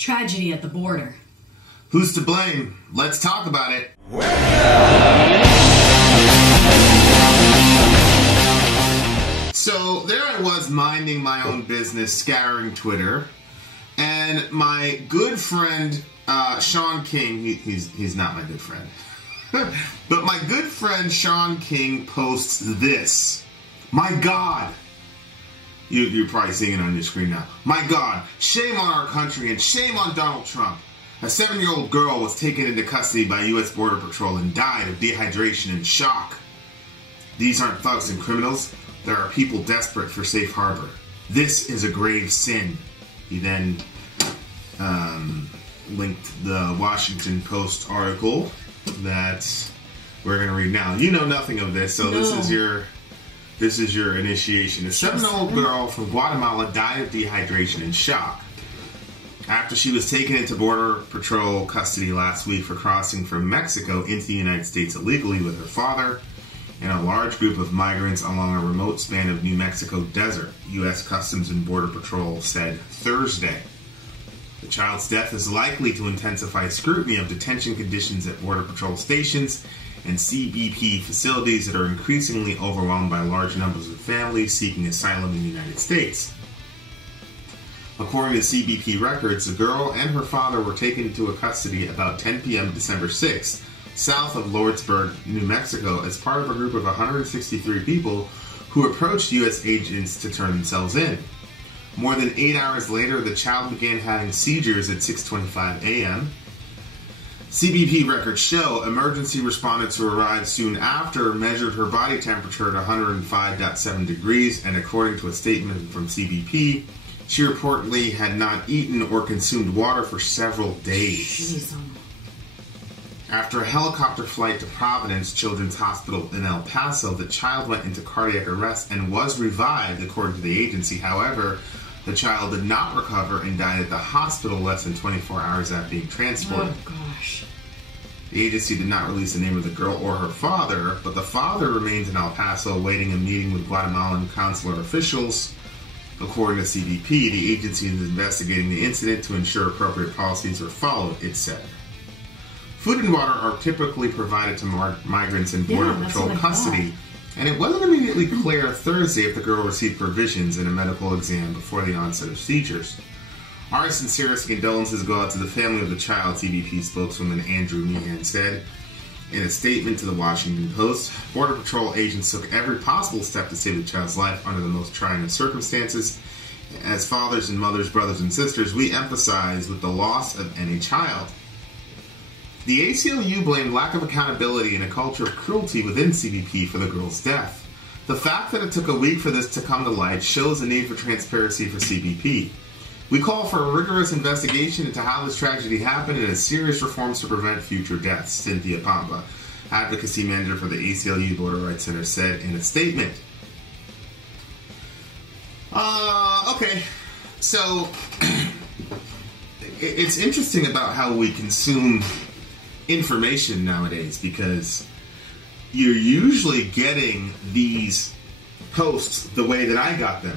Tragedy at the border. Who's to blame? Let's talk about it. So there I was minding my own business, scouring Twitter, and my good friend Shaun King, he's not my good friend, but my good friend Shaun King posts this. My God. You're probably seeing it on your screen now. My God, shame on our country and shame on Donald Trump. A 7-year-old girl was taken into custody by U.S. Border Patrol and died of dehydration and shock. These aren't thugs and criminals. There are people desperate for safe harbor. This is a grave sin. He then linked the Washington Post article that we're going to read now. You know nothing of this, so no. This is your initiation. A 7-year-old girl from Guatemala died of dehydration and shock after she was taken into Border Patrol custody last week for crossing from Mexico into the United States illegally with her father and a large group of migrants along a remote span of New Mexico desert, U.S. Customs and Border Patrol said Thursday. The child's death is likely to intensify scrutiny of detention conditions at Border Patrol stations and CBP facilities that are increasingly overwhelmed by large numbers of families seeking asylum in the United States. According to CBP records, the girl and her father were taken into custody about 10 p.m. December 6th, south of Lordsburg, New Mexico, as part of a group of 163 people who approached U.S. agents to turn themselves in. More than 8 hours later, the child began having seizures at 6:25 a.m. CBP records show emergency responders who arrived soon after measured her body temperature at 105.7 degrees, and according to a statement from CBP, she reportedly had not eaten or consumed water for several days. Jeez. After a helicopter flight to Providence Children's Hospital in El Paso, the child went into cardiac arrest and was revived, according to the agency. However, the child did not recover and died at the hospital less than 24 hours after being transported. Oh, gosh. The agency did not release the name of the girl or her father, but the father remains in El Paso awaiting a meeting with Guatemalan consular officials. According to CBP, the agency is investigating the incident to ensure appropriate policies are followed, it said. Food and water are typically provided to migrants in Border Patrol custody, and it wasn't immediately clear Thursday if the girl received provisions in a medical exam before the onset of seizures. Our sincerest condolences go out to the family of the child, CBP spokeswoman Andrew Meehan said. In a statement to the Washington Post, Border Patrol agents took every possible step to save the child's life under the most trying of circumstances. As fathers and mothers, brothers and sisters, we empathize with the loss of any child. The ACLU blamed lack of accountability and a culture of cruelty within CBP for the girl's death. The fact that it took a week for this to come to light shows the need for transparency for CBP. We call for a rigorous investigation into how this tragedy happened and serious reforms to prevent future deaths, Cynthia Pompa, advocacy manager for the ACLU Border Rights Center, said in a statement. Okay, so it's interesting about how we consume information nowadays, because you're usually getting these posts the way that I got them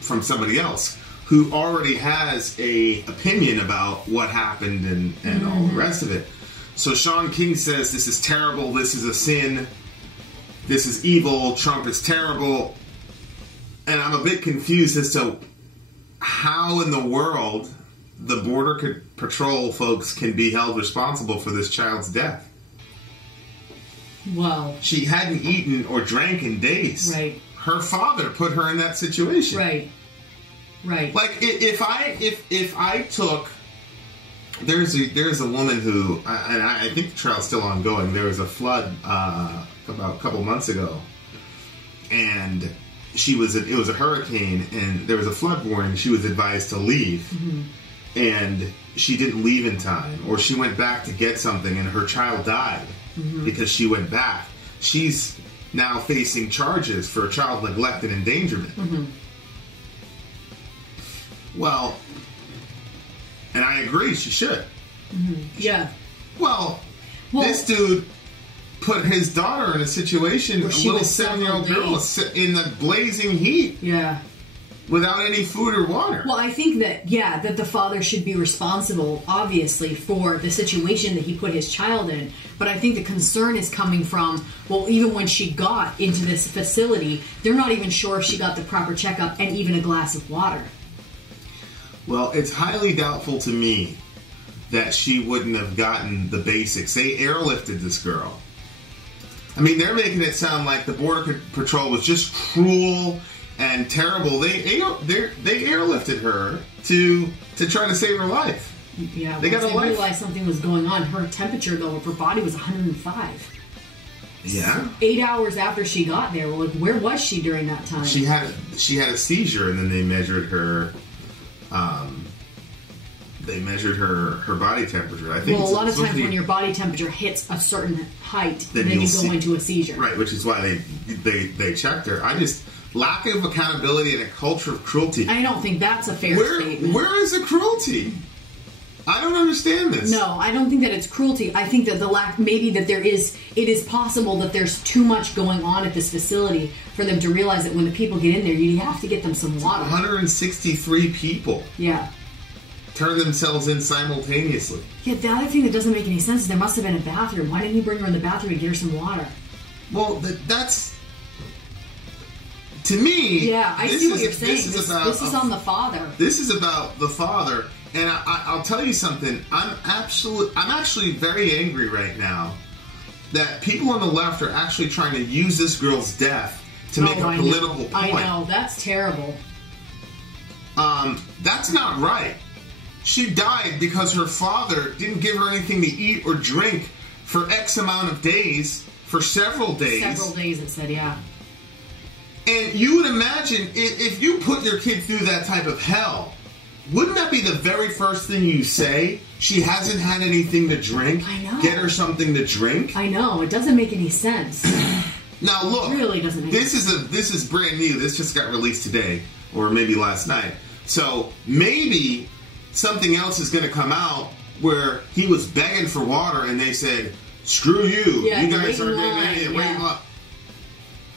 from somebody else who already has a opinion about what happened and all the rest of it. So Shaun King says this is terrible, this is a sin, this is evil, Trump is terrible, and I'm a bit confused as to how in the world the Border Patrol folks can be held responsible for this child's death. Well, she hadn't eaten or drank in days. Right. Her father put her in that situation. Right. Right. Like if I took, there's a woman who, and I think the trial's still ongoing. There was a flood about a couple months ago, and it was a hurricane, and there was a flood warning. She was advised to leave. And she didn't leave in time, or she went back to get something and her child died because she went back. She's now facing charges for child neglect and endangerment. Well, and I agree, she should. Yeah. Well, this dude put his daughter in a situation, a little 7-year-old girl, in the blazing heat. Yeah. without any food or water. Well, I think that, yeah, that the father should be responsible, obviously, for the situation that he put his child in. But I think the concern is coming from, well, even when she got into this facility, they're not even sure if she got the proper checkup and even a glass of water. Well, it's highly doubtful to me that she wouldn't have gotten the basics. They airlifted this girl. I mean, they're making it sound like the Border Patrol was just cruel and terrible. They airlifted her to try to save her life. Yeah, they got a life. Realized something was going on. Her temperature, though, of her body was 105. Yeah. 8 hours after she got there, well, where was she during that time? She had a seizure, and then they measured her. They measured her body temperature. I think. Well, a lot of times when your body temperature hits a certain height, then you go into a seizure. Right, which is why they checked her. Lack of accountability and a culture of cruelty. I don't think that's a fair statement. Where is the cruelty? I don't understand this. No, I don't think that it's cruelty. I think that it is possible that there's too much going on at this facility for them to realize that when the people get in there, you have to get them some water. 163 people. Yeah. Turn themselves in simultaneously. Yeah, the other thing that doesn't make any sense is there must have been a bathroom. Why didn't he bring her in the bathroom and get her some water? Well, that's... To me... Yeah, I see what you're saying. This is on the father. This is about the father. And I'll tell you something. I'm actually very angry right now that people on the left are actually trying to use this girl's death to make a political point. I know. That's terrible. That's not right. She died because her father didn't give her anything to eat or drink for X amount of days, for several days. Several days, it said, yeah. And you would imagine, if you put your kid through that type of hell, wouldn't that be the very first thing you say? She hasn't had anything to drink. I know. Get her something to drink. I know. It doesn't make any sense. Now look, it really doesn't make this sense. This is brand new. This just got released today, or maybe last night. So maybe something else is going to come out where he was begging for water, and they said, "Screw you! Yeah, you guys are waiting line."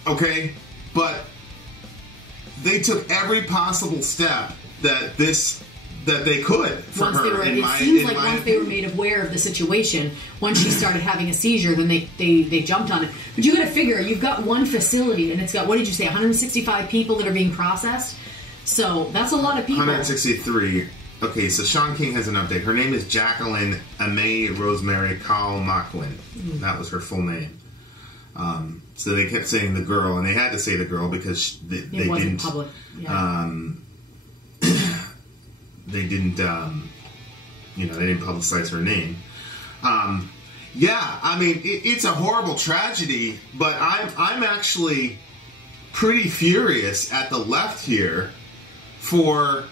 Okay, but they took every possible step that they could for once her. It seems like once they were made aware of the situation, once she started having a seizure, then they jumped on it. But you got to figure, you've got one facility, and it's got, what did you say, 165 people that are being processed? So that's a lot of people. 163. Okay, so Shaun King has an update. Her name is Jacqueline Amay Rosemary Kyle-Macklin. That was her full name. So they kept saying the girl, and they had to say the girl because they didn't. Public. Yeah. They didn't, they didn't publicize her name. Yeah, I mean, it's a horrible tragedy, but I'm actually pretty furious at the left here for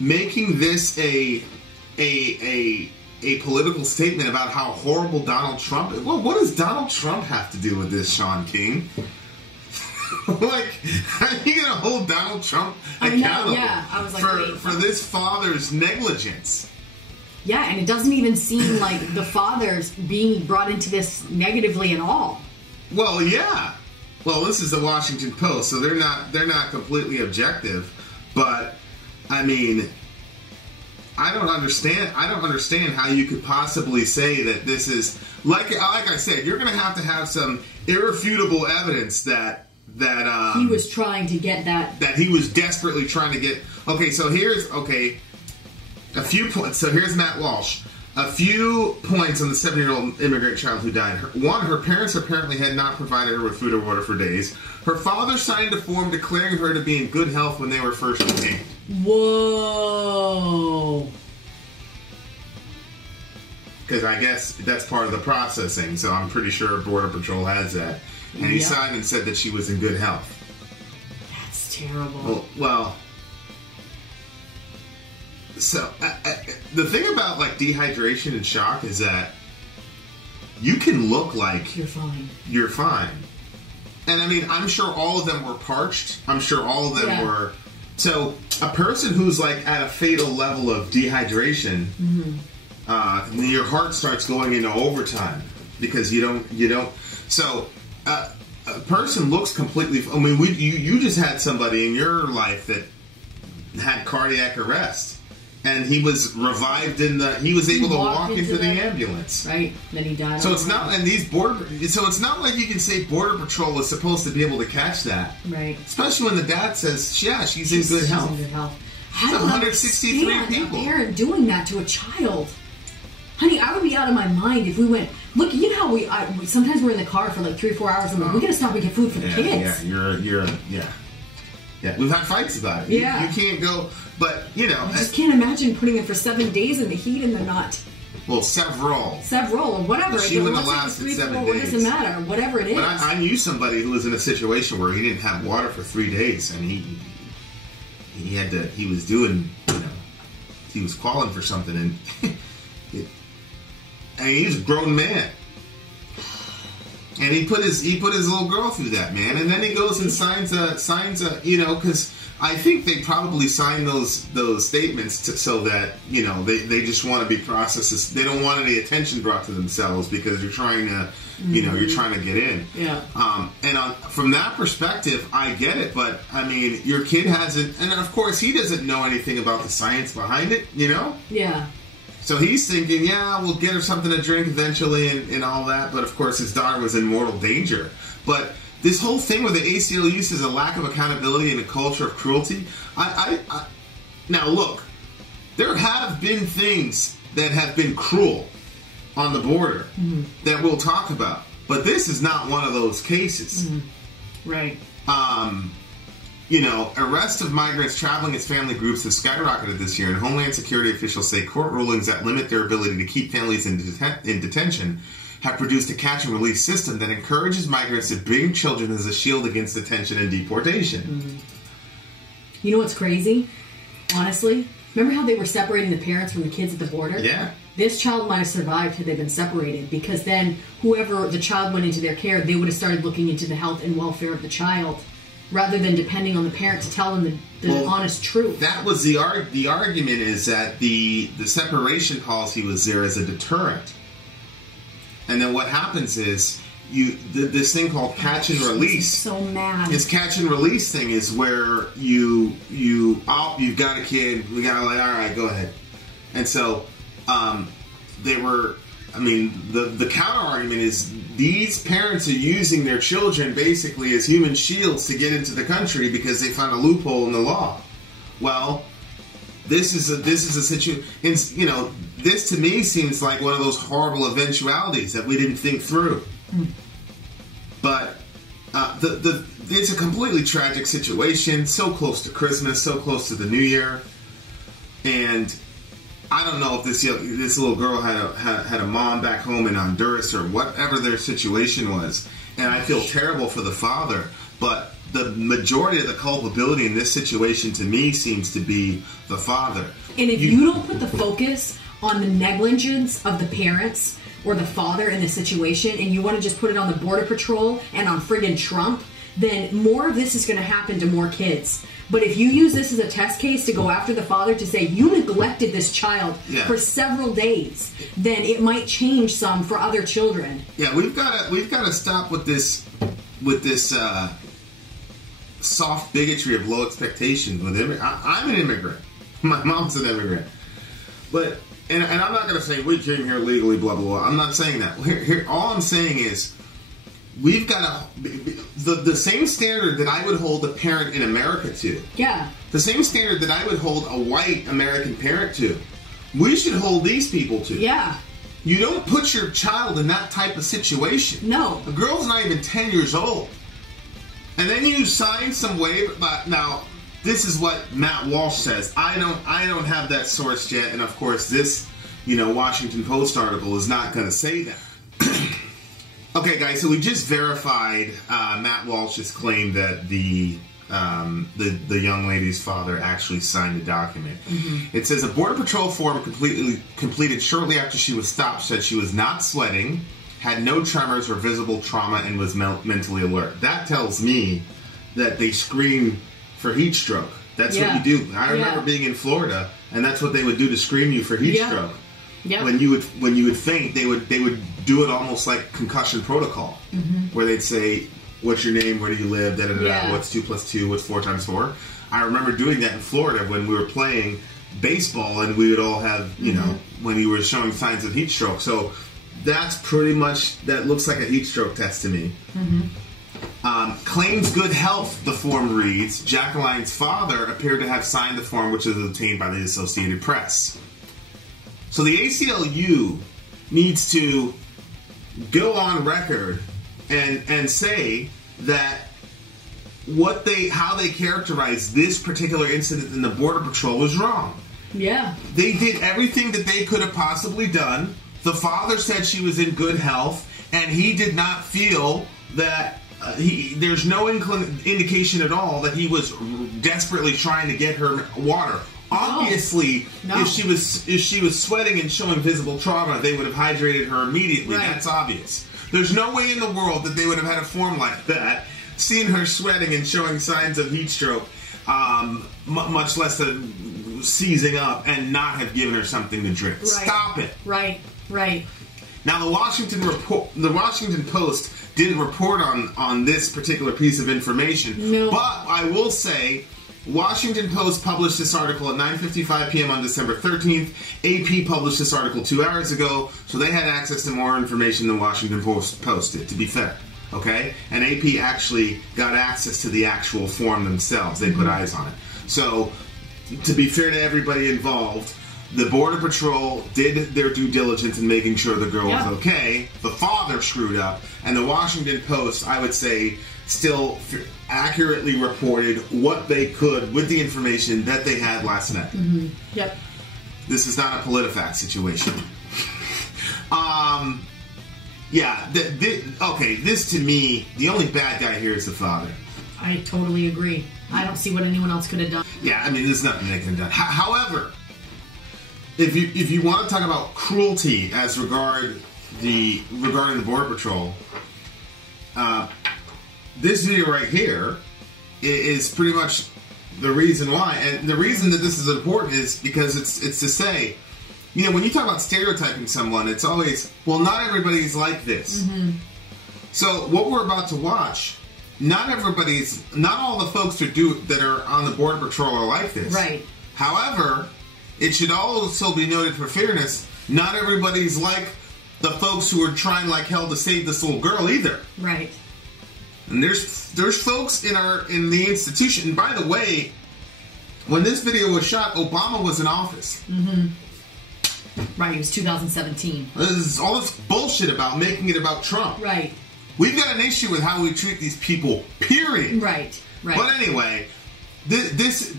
making this a political statement about how horrible Donald Trump is. Well, what does Donald Trump have to do with this, Shaun King? Like, how are you going to hold Donald Trump accountable I was like, for this father's negligence? Yeah, and it doesn't even seem like the father's being brought into this negatively at all. Well, yeah. Well, this is the Washington Post, so they're not completely objective. But I mean, I don't understand how you could possibly say that this is like I said. You're going to have some irrefutable evidence that he was trying to get that he was desperately trying to get. Okay, so here's a few points. So here's Matt Walsh. A few points on the 7-year-old immigrant child who died. One, her parents apparently had not provided her with food or water for days. Her father signed a form declaring her to be in good health when they were first detained. Whoa. Because I guess that's part of the processing, so I'm pretty sure Border Patrol has that. And he signed and said that she was in good health. That's terrible. Well, so the thing about like dehydration and shock is that you can look like you're fine. And I mean, I'm sure all of them were parched. I'm sure all of them were. So a person who's like at a fatal level of dehydration, your heart starts going into overtime because you don't. So a person looks completely. I mean, you just had somebody in your life that had cardiac arrest. And he was revived he was able to walk into the ambulance. Right. Then he died. So it's not, and so it's not like you can say Border Patrol was supposed to be able to catch that. Right. Especially when the dad says, yeah, she's in good health. She's in good health. It's 163 people. A parent doing that to a child. Honey, I would be out of my mind if we went, look, you know how sometimes we're in the car for like 3 or 4 hours and we gotta stop and get food for the kids. Yeah, we've had fights about it. Yeah. You can't go, but, you know. I just can't imagine putting it for 7 days in the heat and they're not. Well, several or whatever. She wouldn't have lasted 7 days. It doesn't matter. Whatever it is. But I knew somebody who was in a situation where he didn't have water for 3 days, and he was doing, you know, he was calling for something, and and he was a grown man. And he put his little girl through that, man. And then he goes and signs a, you know, because I think they probably signed those statements so that, you know, they just want to be processed. They don't want any attention brought to themselves because you're trying to, you know, you're trying to get in. Yeah. From that perspective, I get it. But I mean, your kid hasn't, and of course he doesn't know anything about the science behind it, you know. Yeah. So he's thinking, yeah, we'll get her something to drink eventually and all that. But, of course, his daughter was in mortal danger. But this whole thing with the ACLU says a lack of accountability and a culture of cruelty. Now, look, there have been things that have been cruel on the border that we'll talk about. But this is not one of those cases. Right. You know, arrests of migrants traveling as family groups have skyrocketed this year, and Homeland Security officials say court rulings that limit their ability to keep families in detention have produced a catch-and-release system that encourages migrants to bring children as a shield against detention and deportation. You know what's crazy? Honestly? Remember how they were separating the parents from the kids at the border? Yeah. This child might have survived had they been separated, because then whoever the child went into their care, they would have started looking into the health and welfare of the child, rather than depending on the parent to tell them the honest truth. That was the argument, is that the separation policy was there as a deterrent. And then what happens is this thing called catch and release. So mad. This catch and release thing is where you've got a kid, we got like, all right, go ahead. And so the counter argument is these parents are using their children basically as human shields to get into the country because they found a loophole in the law. Well, this is a situation. You know, this to me seems like one of those horrible eventualities that we didn't think through. But it's a completely tragic situation. So close to Christmas, so close to the New Year, and I don't know if this little girl had a mom back home in Honduras or whatever their situation was, and I feel terrible for the father. But the majority of the culpability in this situation, to me, seems to be the father. And if you don't put the focus on the negligence of the parents or the father in the situation, and you want to just put it on the Border Patrol and on friggin' Trump, then more of this is going to happen to more kids. But if you use this as a test case to go after the father to say you neglected this child for several days, then it might change some for other children. Yeah, we've got to stop with this soft bigotry of low expectations with I'm an immigrant. My mom's an immigrant. But and I'm not going to say we came here legally, blah blah blah. I'm not saying that. Here all I'm saying is, we've got the same standard that I would hold a parent in America to. Yeah. The same standard that I would hold a white American parent to. We should hold these people to. Yeah. You don't put your child in that type of situation. No. The girl's not even 10 years old. And then you sign some waiver. But now, this is what Matt Walsh says. I don't have that source yet. And of course, this, Washington Post article is not going to say that. Okay, guys, so we just verified Matt Walsh's claim that the young lady's father actually signed the document. Mm-hmm. It says a Border Patrol form completed shortly after she was stopped said she was not sweating, had no tremors or visible trauma, and was mentally alert. That tells me that they screen for heat stroke. That's what you do. I remember being in Florida, and that's what they would do to screen you for heat stroke. Yep. When you would faint, they would do it almost like concussion protocol, where they'd say, "What's your name? Where do you live? Da da da. What's 2 + 2? What's 4 × 4?" I remember doing that in Florida when we were playing baseball, and we would all have, you know, when you were showing signs of heat stroke. So that's pretty much, that looks like a heat stroke test to me. Claims good health, the form reads. Jacqueline's father appeared to have signed the form, which was obtained by the Associated Press. So the ACLU needs to go on record and say that how they characterized this particular incident in the Border Patrol was wrong. Yeah. They did everything that they could have possibly done. The father said she was in good health, and he did not feel that there's no indication at all that he was desperately trying to get her water. Obviously, No. if she was sweating and showing visible trauma, they would have hydrated her immediately. Right. That's obvious. There's no way in the world that they would have had a form like that, seen her sweating and showing signs of heat stroke, much less seizing up, and not have given her something to drink. Right. Stop it. Right. Now, the Washington Post didn't report on this particular piece of information, No. but I will say, Washington Post published this article at 9:55 p.m. on December 13th. AP published this article 2 hours ago, so they had access to more information than Washington Post did, to be fair. Okay? And AP actually got access to the actual form themselves. They put eyes on it. So, to be fair to everybody involved, the Border Patrol did their due diligence in making sure the girl was okay. The father screwed up. And the Washington Post, I would say, still accurately reported what they could with the information that they had last night. Yep. This is not a PolitiFact situation. Okay, this to me, the only bad guy here is the father. I totally agree. I don't see what anyone else could have done. Yeah, I mean, there's nothing they could have done. However, if you want to talk about cruelty as regarding the Border Patrol, this video right here is pretty much the reason why. And the reason that this is important is because it's to say, you know, when you talk about stereotyping someone, it's always, well, not everybody's like this. So what we're about to watch, not all the folks that are on the Border Patrol are like this. Right. However, it should also be noted for fairness, not everybody's like the folks who are trying like hell to save this little girl either. Right. And there's folks in the institution. And by the way, when this video was shot, Obama was in office. Right, it was 2017. This is all this bullshit about making it about Trump. Right. We've got an issue with how we treat these people, period. Right. But anyway, this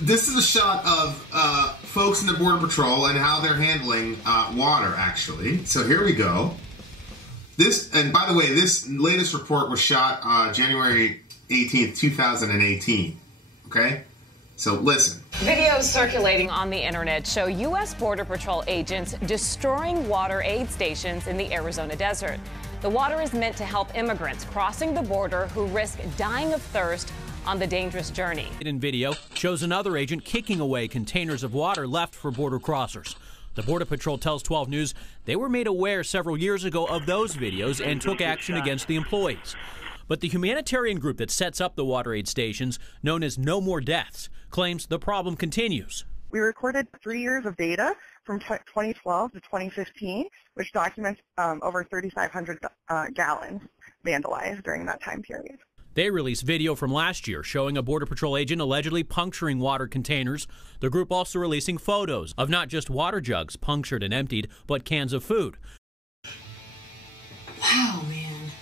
is a shot of folks in the Border Patrol and how they're handling water, actually. So here we go. And by the way, this latest report was shot January 18th, 2018. Okay? So listen. Videos circulating on the internet show U.S. Border Patrol agents destroying water aid stations in the Arizona desert. The water is meant to help immigrants crossing the border who risk dying of thirst on the dangerous journey. In video shows another agent kicking away containers of water left for border crossers. The Border Patrol tells 12 News they were made aware several years ago of those videos and took action against the employees. But the humanitarian group that sets up the water aid stations, known as No More Deaths, claims the problem continues. We recorded 3 years of data from 2012 to 2015, which documents over 3,500 gallons vandalized during that time period. They released video from last year showing a Border Patrol agent allegedly puncturing water containers. The group also releasing photos of not just water jugs punctured and emptied, but cans of food. Wow, man.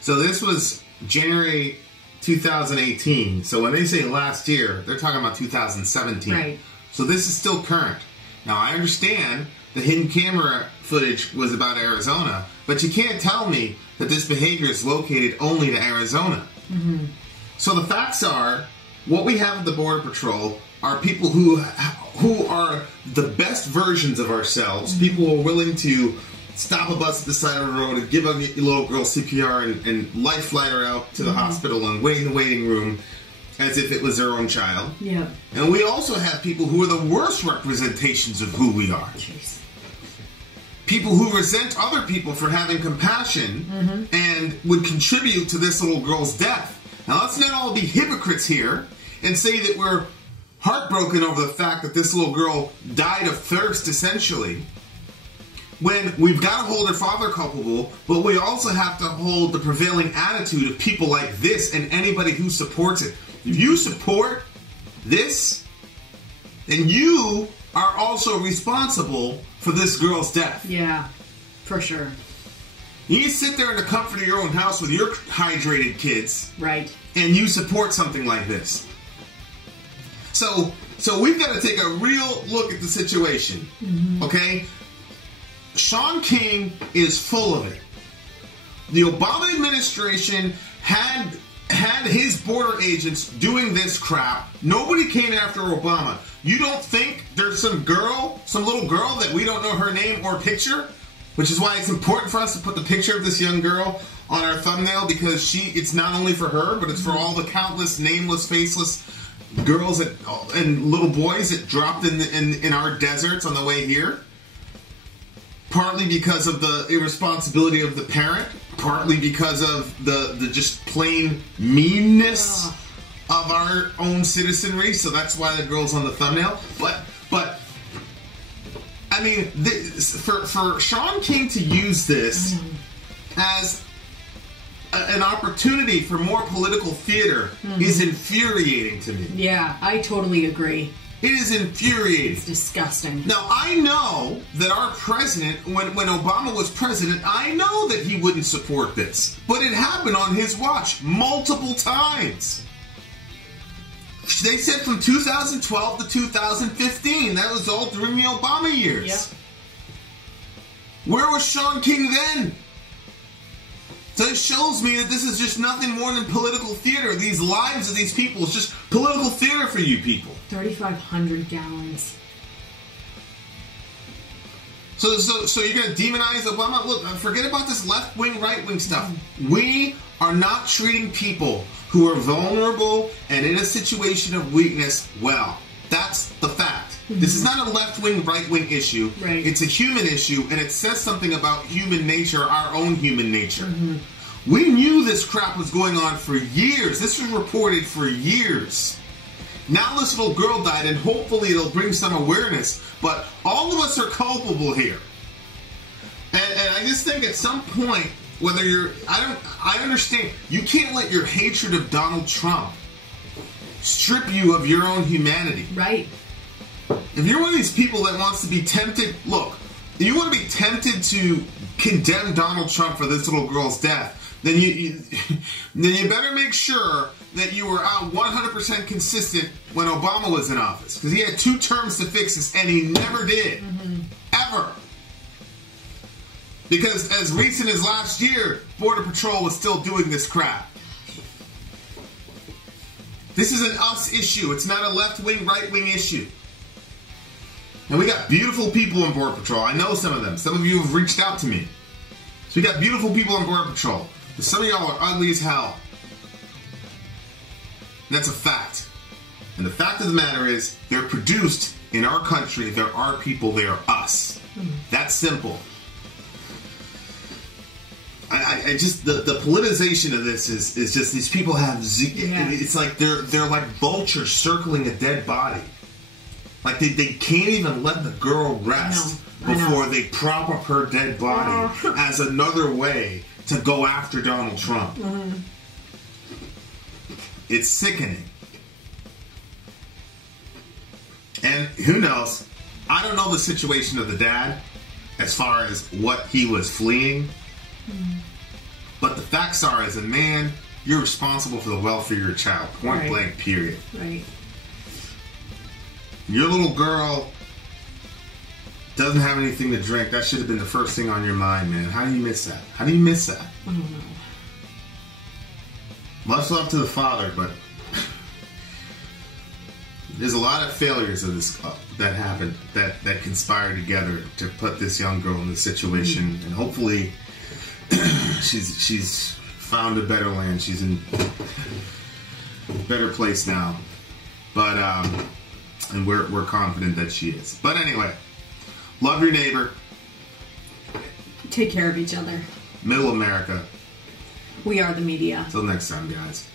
So this was January 2018. So when they say last year, they're talking about 2017. Right. So this is still current. Now, I understand the hidden camera footage was about Arizona, but you can't tell me that this behavior is located only to Arizona. So the facts are, what we have at the Border Patrol are people who are the best versions of ourselves, people who are willing to stop a bus at the side of the road and give a little girl CPR and life flight her out to the hospital and wait in the waiting room as if it was their own child. Yeah. And we also have people who are the worst representations of who we are. Jeez. People who resent other people for having compassion and would contribute to this little girl's death. Now, let's not all be hypocrites here and say that we're heartbroken over the fact that this little girl died of thirst, essentially, when we've got to hold her father culpable, but we also have to hold the prevailing attitude of people like this and anybody who supports it. If you support this, then you are also responsible for this girl's death. Yeah, for sure. You sit there in the comfort of your own house with your hydrated kids. Right. And you support something like this. So we've got to take a real look at the situation. Mm-hmm. Okay? Shaun King is full of it. The Obama administration had his border agents doing this crap. Nobody came after Obama. You don't think there's some little girl that we don't know her name or picture? Which is why it's important for us to put the picture of this young girl on our thumbnail, because it's not only for her, but it's for all the countless nameless, faceless girls and little boys that dropped in our deserts on the way here. Partly because of the irresponsibility of the parent, partly because of the just plain meanness of our own citizenry. So that's why the girl's on the thumbnail. But I mean, for Shaun King to use this as an opportunity for more political theater is infuriating to me. Yeah, I totally agree. It is infuriating. It's disgusting. Now, I know that our president, when Obama was president, I know that he wouldn't support this. But it happened on his watch multiple times. They said from 2012 to 2015. That was all during the Obama years. Yep. Where was Shaun King then? So it shows me that this is just nothing more than political theater. These lives of these people is just political theater for you people. 3,500 gallons. So you're going to demonize Obama? Look, forget about this left-wing, right-wing stuff. We are not treating people who are vulnerable and in a situation of weakness well. That's the fact. This is not a left-wing, right-wing issue. Right. It's a human issue, and it says something about human nature, our own human nature. We knew this crap was going on for years. This was reported for years. Now this little girl died, and hopefully it'll bring some awareness. But all of us are culpable here. And I just think at some point, whether I understand, you can't let your hatred of Donald Trump strip you of your own humanity. Right. If you're one of these people that wants to be tempted, look, if you want to be tempted to condemn Donald Trump for this little girl's death, then you better make sure that you were out 100% consistent when Obama was in office. Because he had 2 terms to fix this, and he never did. Ever. Because as recent as last year, Border Patrol was still doing this crap. This is an us issue. It's not a left-wing, right-wing issue. And we got beautiful people on Border Patrol. I know some of them. Some of you have reached out to me. So we got beautiful people on Border Patrol. But some of y'all are ugly as hell. And that's a fact. And the fact of the matter is, they're produced in our country. They're our people. They are us. That's simple. I just the politicization of this is just these people have it's like they're like vultures circling a dead body. Like they can't even let the girl rest before they prop up her dead body as another way to go after Donald Trump. It's sickening. And who knows? I don't know the situation of the dad as far as what he was fleeing. But the facts are, as a man, you're responsible for the welfare of your child. Point blank, period. Right. Your little girl doesn't have anything to drink. That should have been the first thing on your mind, man. How do you miss that? How do you miss that? I don't know. Much love to the father, but there's a lot of failures of this that happened, that conspired together to put this young girl in this situation, and hopefully she's found a better land. She's in a better place now, but and we're confident that she is. But anyway, love your neighbor. Take care of each other. Middle America. We are the media. Until next time, guys.